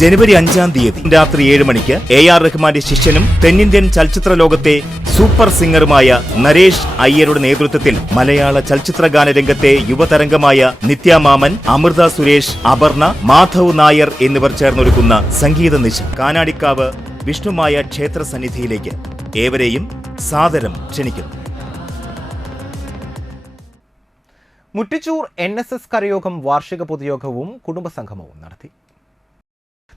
ജനുവരി 5-ാം തീയതി രാത്രി 7 മണിക്ക് AR റഹ്മാന്റെ ശിഷ്യനും തെന്നിന്ത്യൻ ചലച്ചിത്ര ലോകത്തെ സൂപ്പർ സിംഗറുമായ നരേഷ് അയ്യരുടെ നേതൃത്വത്തിൽ മലയാള ചലച്ചിത്ര ഗാനരംഗത്തെ യുവതരംഗമായ നിത്യ മാമൻ, അമൃത സുരേഷ്, അപർണ, മാധവ് നായർ എന്നിവർ ചേർന്നൊരുക്കുന്ന സംഗീത നിശ കാനാടിക്കാവ് വിഷ്ണുമായ ക്ഷേത്ര സന്നിധിയിലേക്ക് ഏവരെയും സാദരം ക്ഷണിക്കുന്നു. മുട്ടിച്ചൂർ NSS കരയോഗം വാർഷിക പൊതുയോഗവും കുടുംബസംഗമവും നടത്തി.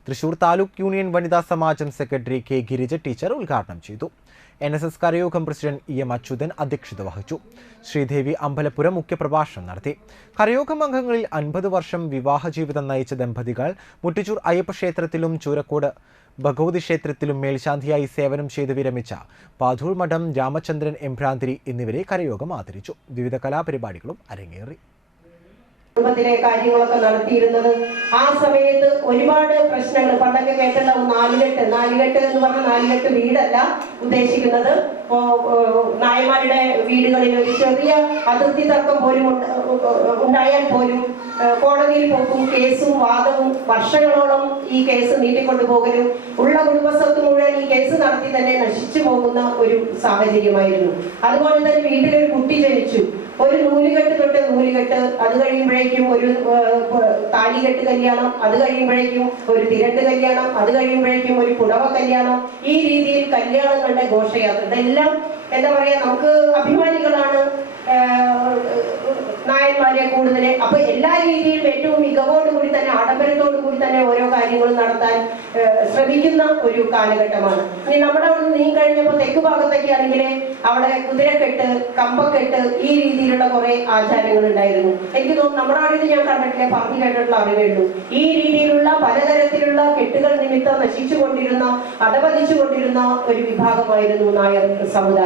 തൃശൂർ താലൂക്ക് യൂണിയൻ വനിതാ സമാജം സെക്രട്ടറി K. ഗിരിജ ടീച്ചർ ഉദ്ഘാടനം ചെയ്തു. NSS കരയോഗം പ്രസിഡന്റ് EM അച്യുതൻ അധ്യക്ഷത വഹിച്ചു. ശ്രീദേവി അമ്പലപ്പുരം മുഖ്യപ്രഭാഷണം നടത്തി. കരയോഗം അംഗങ്ങളിൽ 50 വർഷം വിവാഹ ജീവിതം നയിച്ച ദമ്പതികൾ മുട്ടിച്ചൂർ അയ്യപ്പ ക്ഷേത്രത്തിലും ചൂരക്കോട് ഭഗവതി ക്ഷേത്രത്തിലും മേൽശാന്തിയായി സേവനം ചെയ്ത് വിരമിച്ച പാധൂർ മഠം രാമചന്ദ്രൻ എംഭ്രാന്തിരി എന്നിവരെ കരയോഗം ആദരിച്ചു. വിവിധ കലാപരിപാടികളും അരങ്ങേറി. കുടുംബത്തിലെ കാര്യങ്ങളൊക്കെ നടത്തിയിരുന്നത് ആ സമയത്ത് ഒരുപാട് പ്രശ്നങ്ങൾ പണ്ടൊക്കെ കേട്ടിട്ടുണ്ടാവും. നാലുകെട്ട് എന്ന് പറഞ്ഞാൽ നാലുകെട്ട് വീടല്ല ഉദ്ദേശിക്കുന്നത്. നായന്മാരുടെ വീടുകളിൽ ഒരു ചെറിയ അതിർത്തി തർക്കം പോലും ഉണ്ടായാൽ പോലും കോടതിയിൽ പോക്കും കേസും വാദവും വർഷങ്ങളോളം ഈ കേസ് നീട്ടിക്കൊണ്ടുപോകലും ഉള്ള കുടുംബസ്വത്ത് മുഴുവൻ ഈ കേസ് നടത്തി തന്നെ നശിച്ചു പോകുന്ന ഒരു സാഹചര്യമായിരുന്നു. അതുപോലെ തന്നെ വീട്ടിലൊരു കുട്ടി ജനിച്ചു. ഒരു നൂലുകെട്ട് തൊട്ട് നൂലുകെട്ട്, അത് കഴിയുമ്പോഴേക്കും ഒരു താലികെട്ട് കല്യാണം, അത് കഴിയുമ്പോഴേക്കും ഒരു തിരട്ട് കല്യാണം, അത് കഴിയുമ്പോഴേക്കും ഒരു പുടവ കല്യാണം. ഈ രീതിയിൽ കല്യാണങ്ങളുടെ ഘോഷയാത്ര. ഇതെല്ലാം എന്താ പറയാ, നമുക്ക് അഭിമാനികളാണ് നായന്മാരെ കൂടുതൽ. അപ്പൊ എല്ലാ രീതിയിലും ഏറ്റവും മികവോടുകൂടി തന്നെ ആഡംബരത്തോടു കൂടി തന്നെ ഓരോ കാര്യങ്ങളും നടത്താൻ ശ്രമിക്കുന്ന ഒരു കാലഘട്ടമാണ്. ഇനി നമ്മുടെ അവിടെ നീ കഴിഞ്ഞപ്പോൾ തെക്ക് ഭാഗത്തൊക്കെ ആണെങ്കിൽ അവിടെ കുതിരക്കെട്ട്, കമ്പക്കെട്ട്, ഈ രീതിയിലുള്ള കുറെ ആചാരങ്ങൾ ഉണ്ടായിരുന്നു. എനിക്ക് തോന്നുന്നു നമ്മുടെ അവിടെ ഞാൻ കണ്ടിട്ടില്ല, പറഞ്ഞു കേട്ടിട്ടുള്ള അറിവേ ഉള്ളൂ. ഈ രീതിയിലുള്ള പലതരത്തിലുള്ള കെട്ടുകൾ നിമിത്തം നശിച്ചുകൊണ്ടിരുന്ന, അടപതിച്ചുകൊണ്ടിരുന്ന ഒരു വിഭാഗമായിരുന്നു നായർ സമുദായം.